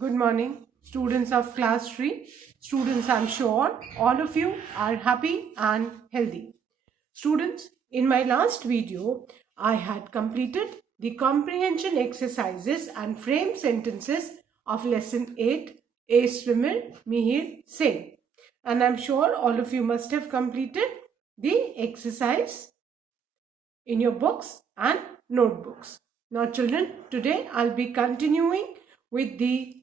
Good morning, students of class 3. Students, I'm sure all of you are happy and healthy. Students, in my last video, I had completed the comprehension exercises and frame sentences of lesson 8, A Swimmer Mihir Singh. And I'm sure all of you must have completed the exercise in your books and notebooks. Now, children, today I'll be continuing with the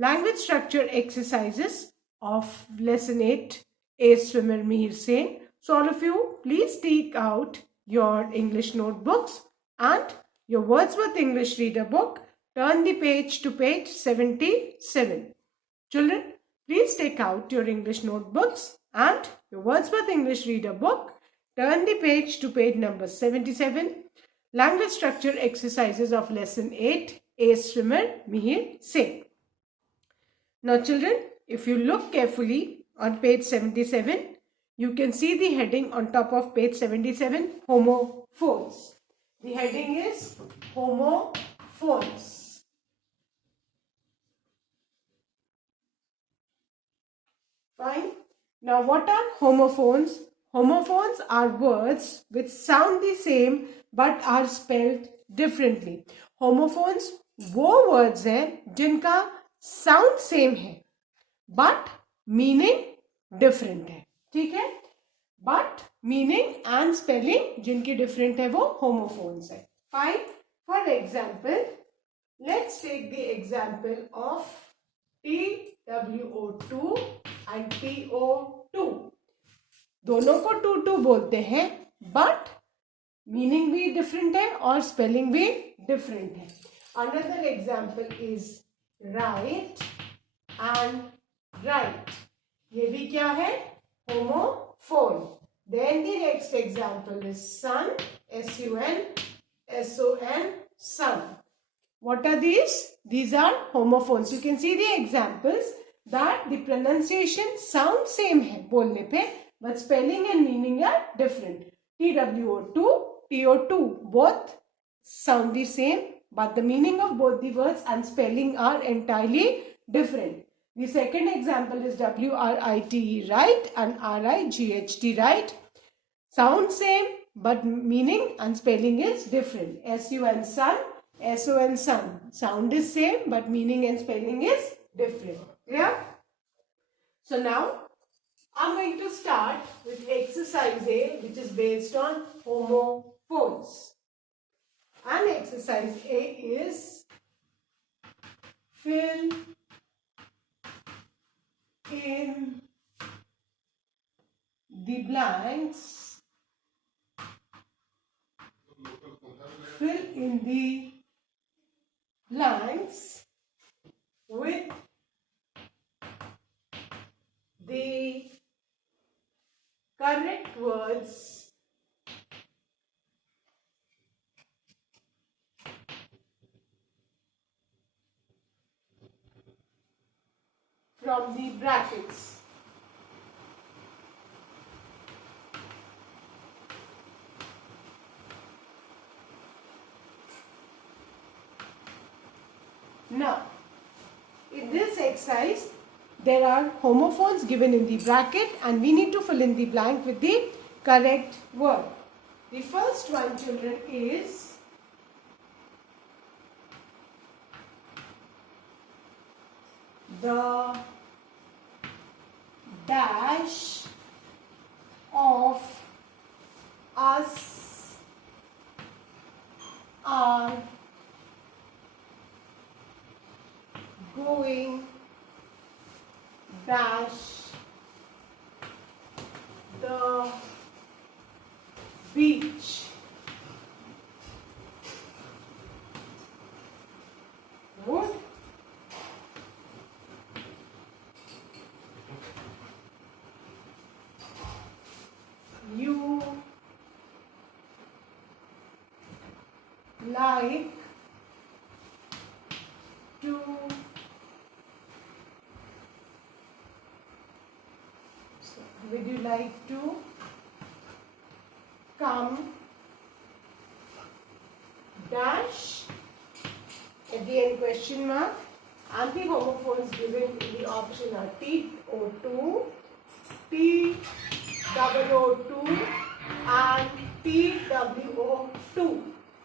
language structure exercises of lesson 8, A Swimmer Mihir Sen. So all of you, please take out your English notebooks and your Wordsworth English Reader book. Turn the page to page 77. Children, please take out your English notebooks and your Wordsworth English Reader book. Turn the page to page number 77. Language structure exercises of lesson 8, A Swimmer Mihir Sen. Now children, if you look carefully on page 77, you can see the heading on top of page 77, homophones. The heading is homophones. Fine. Now what are homophones? Homophones are words which sound the same but are spelled differently. Homophones वो words हैं जिनका sound same है but meaning different है. ठीक है, but meaning and spelling जिनकी different है वो होमोफोन्स है. Fine. For example, let's take the example of TWO2 and TO2. दोनों को टू टू बोलते हैं बट मीनिंग भी डिफरेंट है और स्पेलिंग भी डिफरेंट है. Another example is write and right. ये भी क्या है? Homophone. Then the next example is sun, SUN, SON, sun. What are these? These are homophones. You can see the examples that the pronunciation sound same है बोलने पे, but spelling and meaning are different. TWO2, TO2, both sound the same, but the meaning of both the words and spelling are entirely different. The second example is WRITE, right, and RIGHT, right. Sound same, but meaning and spelling is different. SUN, sun, SON, sun. Sound is same, but meaning and spelling is different. Clear? So now, I'm going to start with exercise A, which is based on homophones. And exercise A is fill in the blanks. Fill in the blanks with the correct words from the brackets. Now, in this exercise, there are homophones given in the bracket and we need to fill in the blank with the correct word. The first one, children, is the dash of us are going dash the beach. Good. You like to would you like to come dash at the end question mark And the homophones given in the option are TO2, TOO2 and TWO2.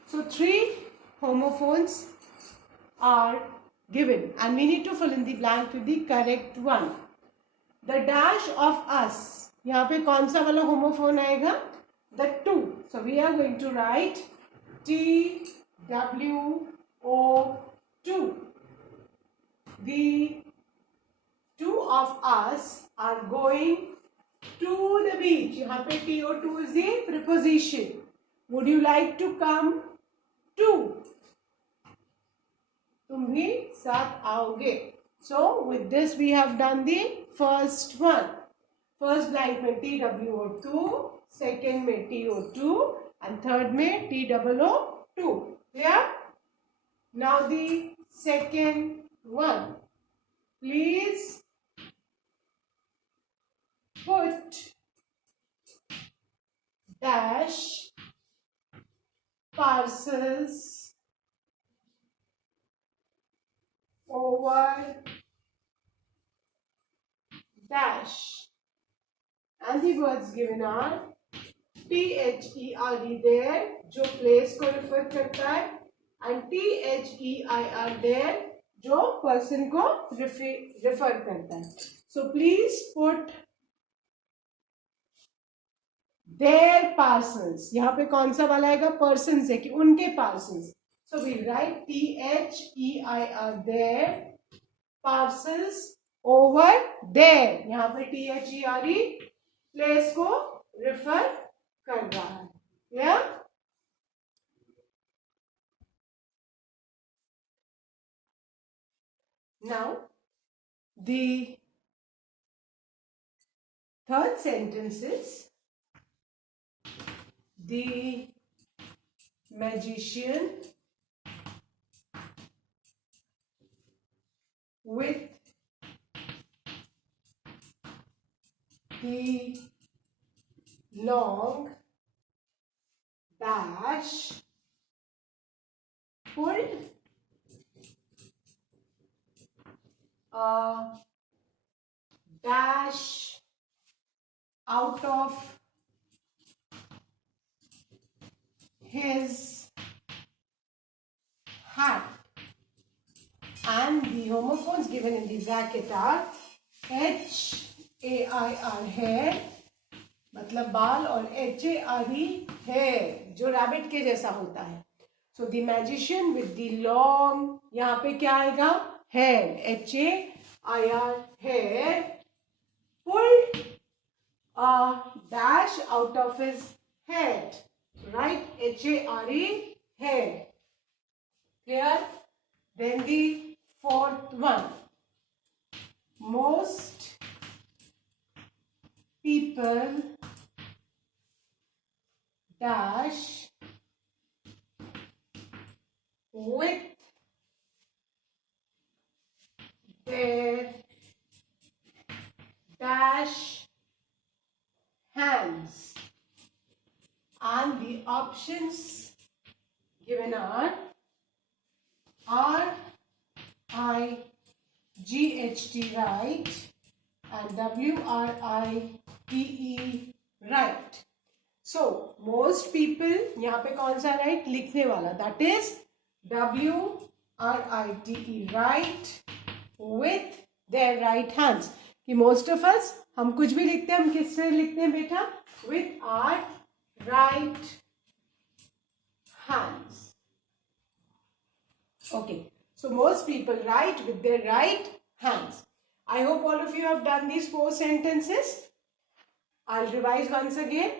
So 3 homophones are given and we need to fill in the blank with the correct one. The dash of us, यहाँ पे कौन सा वाला homophone आएगा? The 2. So we are going to write TWO2. The 2 of us are going to the beach. यहाँ पे TO2 is the preposition. Would you like to come to? तुम भी साथ आओगे. So with this we have done the first one. First blank में TWO2, second में TO2 and third में TOO2. Clear? Now the second one. Please put dash parcels over dash, and the words given are THERE there जो place को refer करता है and THEIR there जो person को refer करता है. So please put their parcels. यहाँ पे कौन सा वाला आएगा? Persons है कि उनके parcels. So we write THEIR there parcels over there. यहाँ पे THERE place को refer कर रहा है. Yeah? Now the third sentence is the magician with the long dash pulled a dash out of his hat, and the homophones given in the bracket are HAIR hair मतलब बाल और HARE hair जो rabbit के जैसा होता है. So the magician with the long, यहाँ पे क्या आएगा? Hair, HAIR hair pulled a dash out of his head. Right? HARE hair. Clear? Then the fourth one. Most people dash with their dash hands, and the options given are RIGHT right and WRITE right. So most people, यहाँ पे कौन सा right लिखने वाला? That is WRITE right with their right hands. कि most of us हम कुछ भी लिखते हैं, हम किससे लिखते हैं बेटा? With our right hands. Okay. So most people write with their right hands. I hope all of you have done these 4 sentences. I'll revise once again.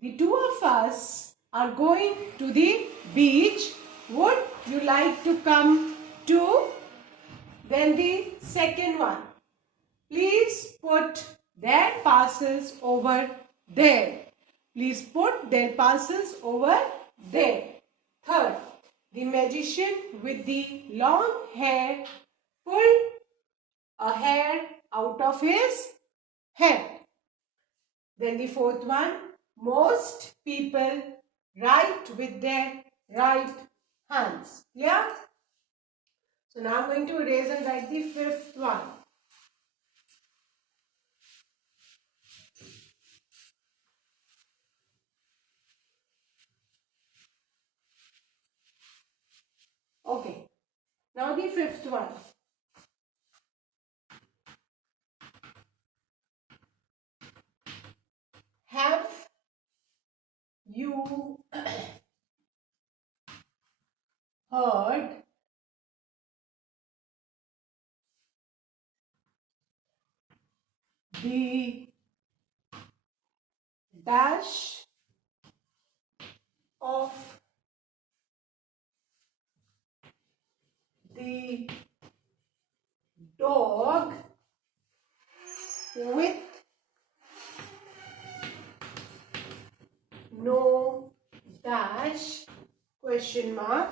The 2 of us are going to the beach. Would you like to come too? Then the second one. Please put their parcels over there. Please put their parcels over there. Third, the magician with the long hair pulled a hair out of his head. Then the fourth one, most people write with their right hands. Yeah? So now I'm going to erase and write the fifth one. Okay. Now the fifth one. Have you heard the dash of the dog with no dash question mark,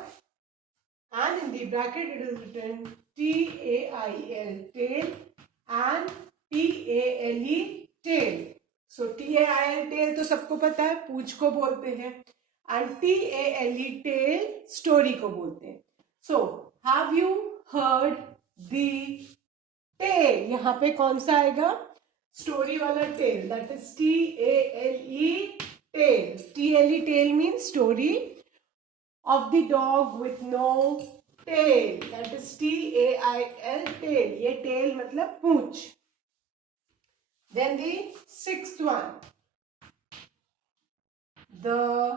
and in the bracket it is written TAIL tail and TALE tail. So TAIL tail तो सबको पता है, पूछ को बोलते हैं, and TALE tail story को बोलते हैं. So have you heard the tail? यहाँ पे कौन सा आएगा? स्टोरी वाला tail, that is TALE tail. TALE tail means story of the dog with no tail, that is TAIL tail. ये tail मतलब पूंछ. Then the sixth one, the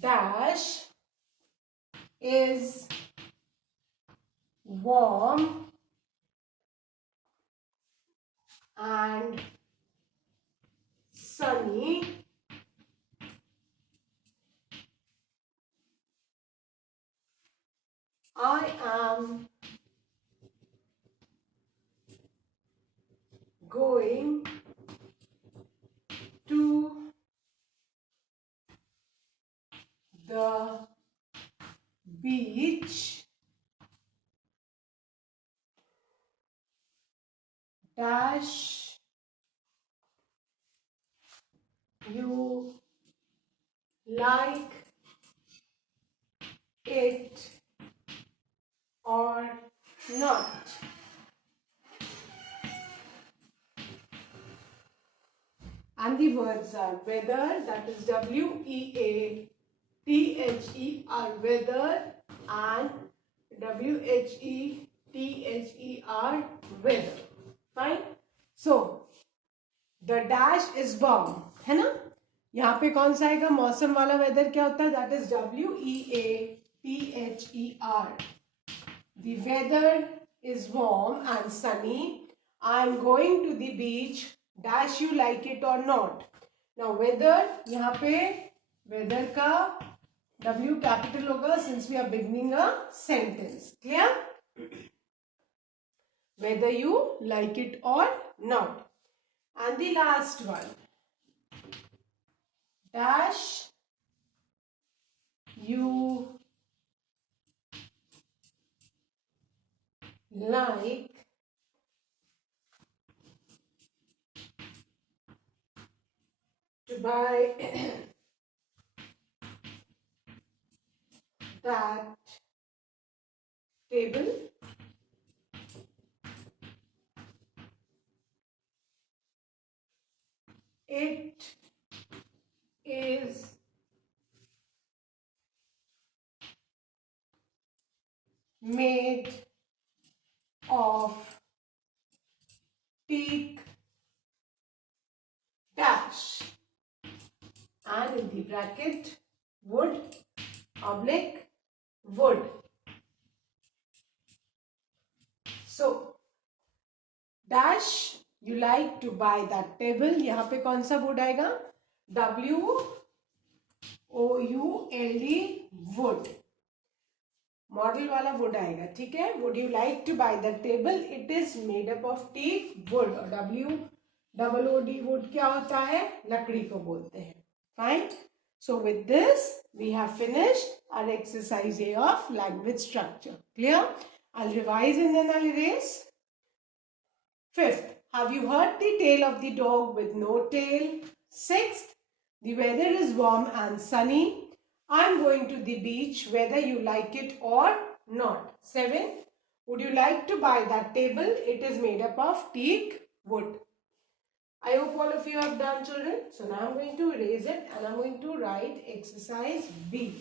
dash is warm and sunny. I am going to the beach dash you like it or not. And the words are weather, that is WEATHER, weather, and WHETHER, weather. Fine. So the dash is warm, है ना? यहाँ पे कौन सा आएगा? मौसम वाला weather क्या होता है? That is WEATHER. The weather is warm and sunny. I am going to the beach. Dash you like it or not. Now weather, यहाँ पे weather का W capital होगा since we are beginning a sentence. Clear? Whether you like it or not. And the last one. Dash you like to buy that table. It is made of teak dash, and in the bracket wood oblique wood. So dash you like to buy that table, यहाँ पे कौन सा wood आएगा? WOULD wood. Model वाला wood आएगा, ठीक है? Would you like to buy the table? It is made up of teak wood. और WOOD wood क्या होता है? लकड़ी को बोलते हैं. Fine. So with this we have finished our exercise A of language structure. Clear? I'll revise and then I'll erase. Fifth, have you heard the tale of the dog with no tail? Sixth, the weather is warm and sunny. I'm going to the beach whether you like it or not. 7. Would you like to buy that table? It is made up of teak wood. I hope all of you have done, children. So now I'm going to erase it and I'm going to write exercise B.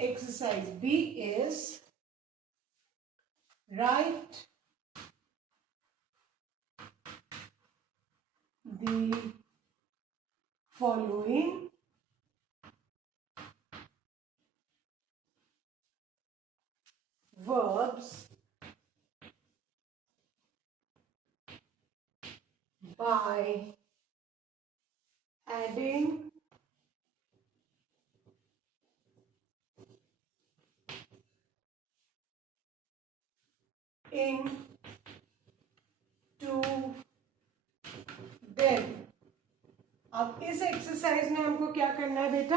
Exercise B is write the following verbs by adding in to them. अब इस exercise में हमको क्या करना है बेटा,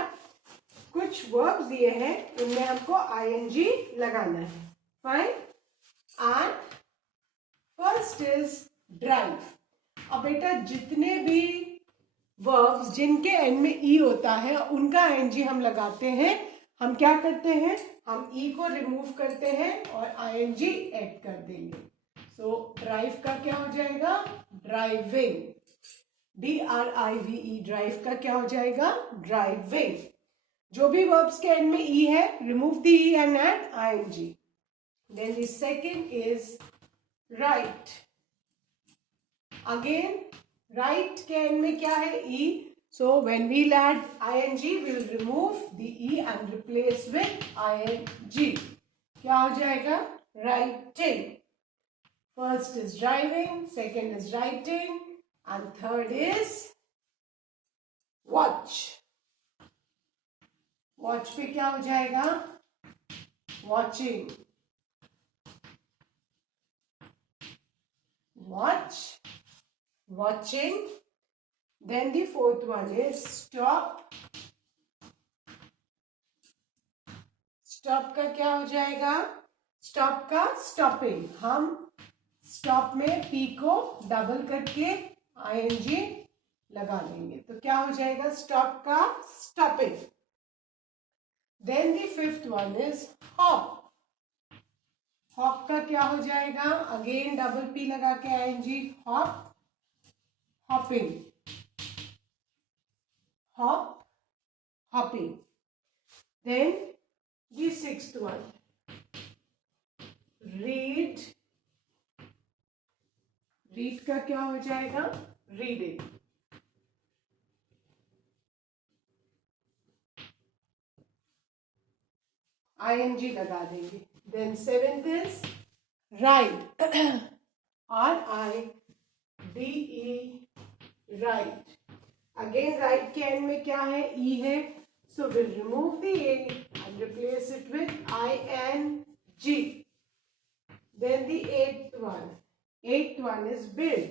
कुछ verbs दिए हैं, इनमें हमको ing लगाना है. Fine. And first is drive. अब बेटा जितने भी वर्ब्स जिनके एंड में ई होता है उनका ing हम लगाते हैं. हम क्या करते हैं, हम ई को रिमूव करते हैं और ing ऐड कर देंगे. सो ड्राइव का क्या हो जाएगा, ड्राइविंग. DRIVE ड्राइव का क्या हो जाएगा, ड्राइविंग. जो भी वर्ब्स के एंड में ई है, remove the E and add ing. Then the second is write. Again write के एंड में क्या है, ई. So when we'll add ing, we'll remove the e and replace with ing. क्या हो जाएगा, writing. First is driving, second is writing, and third is watch. Watch पे क्या हो जाएगा, watching. Watch, watching. Then the fourth one is stop. Stop का क्या हो जाएगा, stop का stopping. हम stop में p को डबल करके ing लगा देंगे तो क्या हो जाएगा, stop का stopping. Then the fifth one is hop. hop का क्या हो जाएगा, अगेन डबल p लगा के ing, hop, hopping. Hop, hopping. Then the sixth one, read. read का क्या हो जाएगा, reading. ing लगा देंगे. Then seventh is ride. RIDE, ride. Again write के एंड में क्या है, ई है. So will remove the A and replace it with ing. Then the eighth one is build.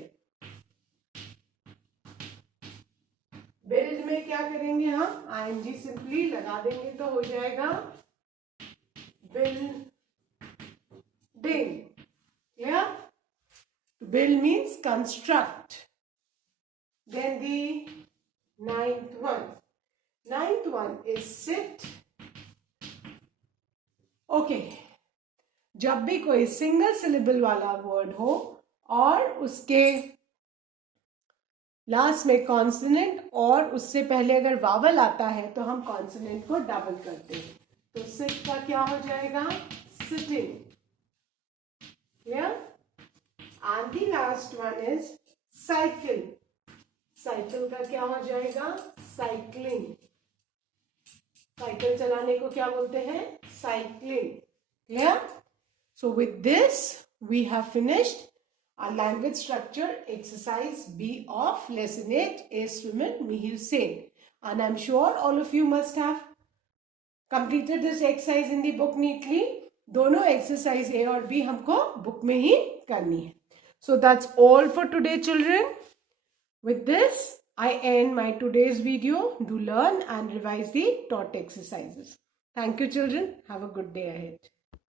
build में क्या करेंगे, हम ing सिंपली लगा देंगे तो हो जाएगा building. clear? build means construct. Then the ninth one is sit. Okay. जब भी कोई सिंगल सिलेबल वाला वर्ड हो और उसके लास्ट में कॉन्सोनेंट और उससे पहले अगर वावल आता है तो हम कॉन्सोनेंट को डबल करते हैं. तो सिट का क्या हो जाएगा, sitting. Clear? And the last one is cycle. Cycle का क्या हो जाएगा, साइक्लिंग. साइकिल चलाने को क्या बोलते हैं, cycling. Clear? So with this we have finished our language structure exercise B of lesson 8 A Swimmer Mihir Sen, and I'm sure all of you must have completed this exercise in the book neatly. दोनों exercise A और B हमको book में ही करनी है. So that's all for today, children. With this, I end my today's video. Do learn and revise the taught exercises. Thank you, children. Have a good day ahead.